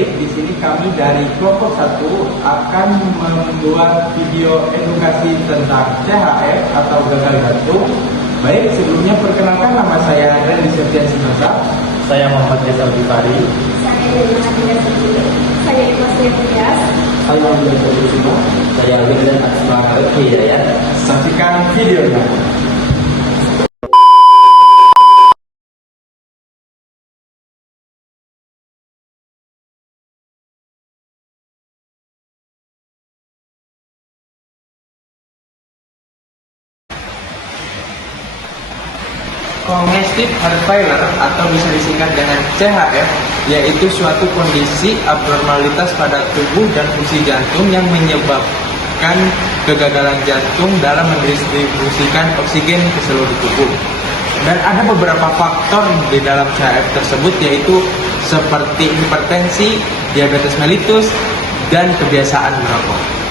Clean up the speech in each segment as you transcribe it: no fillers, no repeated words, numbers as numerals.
baik, di sini kami dari kelompok 1 akan membuat video edukasi tentang CHF atau gagal jantung. Baik, sebelumnya perkenalkan, nama saya Randy Septian Sinasa. Saya Muhammad Rizal Bifari. Saya Delina Tigasiti. Saya Ikhlas Tias. Saya Wildan Kusuma. Saya Wildan Asma Hidayat. Saksikan videonya. Congestive heart failure atau bisa disingkat dengan CHF, yaitu suatu kondisi abnormalitas pada tubuh dan fungsi jantung yang menyebabkan kegagalan jantung dalam mendistribusikan oksigen ke seluruh tubuh. Dan ada beberapa faktor di dalam CHF tersebut, yaitu seperti hipertensi, diabetes mellitus, dan kebiasaan merokok.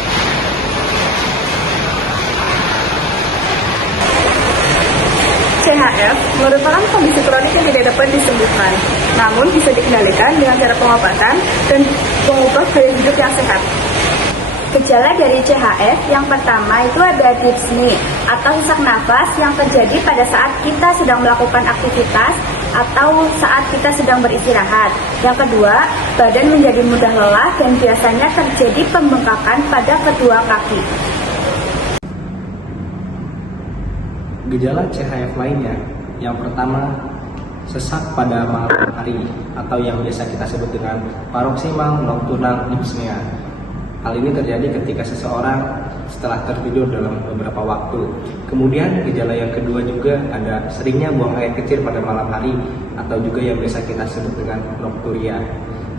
CHF merupakan kondisi kronik yang tidak dapat disembuhkan, namun bisa dikendalikan dengan cara pengobatan dan mengubah gaya hidup yang sehat. Gejala dari CHF yang pertama itu ada dyspnea atau sesak nafas yang terjadi pada saat kita sedang melakukan aktivitas atau saat kita sedang beristirahat. Yang kedua, badan menjadi mudah lelah dan biasanya terjadi pembengkakan pada kedua kaki. Gejala CHF lainnya, yang pertama sesak pada malam hari atau yang biasa kita sebut dengan paroksimal nocturnal dyspnea. Hal ini terjadi ketika seseorang setelah tertidur dalam beberapa waktu. Kemudian gejala yang kedua juga ada seringnya buang air kecil pada malam hari atau juga yang biasa kita sebut dengan nokturia.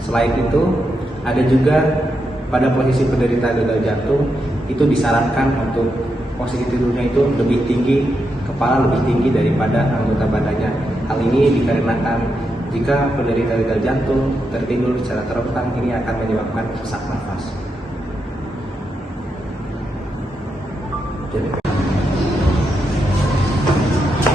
Selain itu, ada juga pada posisi penderita gagal jantung itu disarankan untuk posisi tidurnya itu lebih tinggi, kepala lebih tinggi daripada anggota badannya. Hal ini dikarenakan jika penderita gagal jantung tertidur secara terlentang, ini akan menyebabkan sesak nafas.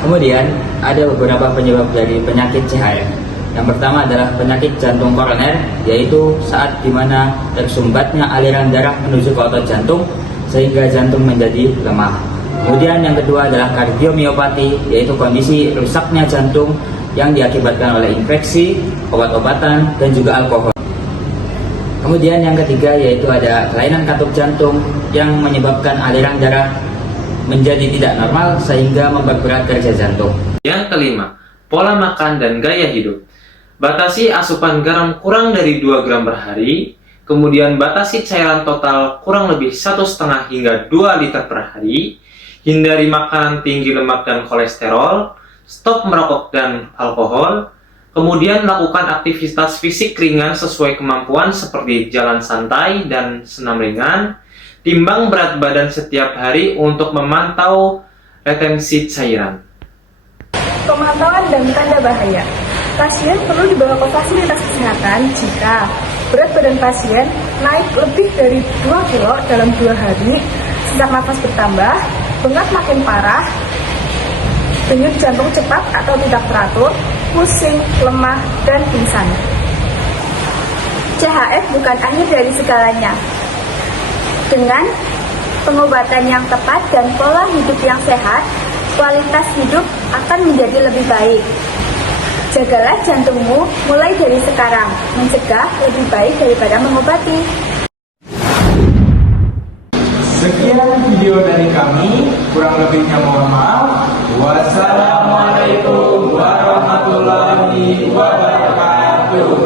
Kemudian ada beberapa penyebab dari penyakit CHF. Yang pertama adalah penyakit jantung koroner, yaitu saat dimana tersumbatnya aliran darah menuju ke otot jantung sehingga jantung menjadi lemah. Kemudian yang kedua adalah kardiomiopati, yaitu kondisi rusaknya jantung yang diakibatkan oleh infeksi, obat-obatan, dan juga alkohol. Kemudian yang ketiga yaitu ada kelainan katup jantung yang menyebabkan aliran darah menjadi tidak normal sehingga memperberat kerja jantung. Yang kelima, pola makan dan gaya hidup. Batasi asupan garam kurang dari 2 gram per hari. Kemudian batasi cairan total kurang lebih 1,5 hingga 2 liter per hari. Hindari makanan tinggi lemak dan kolesterol. Stop merokok dan alkohol. Kemudian lakukan aktivitas fisik ringan sesuai kemampuan seperti jalan santai dan senam ringan. Timbang berat badan setiap hari untuk memantau retensi cairan. Pemantauan dan tanda bahaya. Pasien perlu dibawa ke fasilitas kesehatan jika berat badan pasien naik lebih dari 2 kilo dalam 2 hari, sesak nafas bertambah, bengkak makin parah, denyut jantung cepat atau tidak teratur, pusing, lemah, dan pingsan. CHF bukan akhir dari segalanya. Dengan pengobatan yang tepat dan pola hidup yang sehat, kualitas hidup akan menjadi lebih baik. Jagalah jantungmu mulai dari sekarang, mencegah lebih baik daripada mengobati. Sekian video dari kami, kurang lebihnya mohon maaf. Wassalamualaikum warahmatullahi wabarakatuh.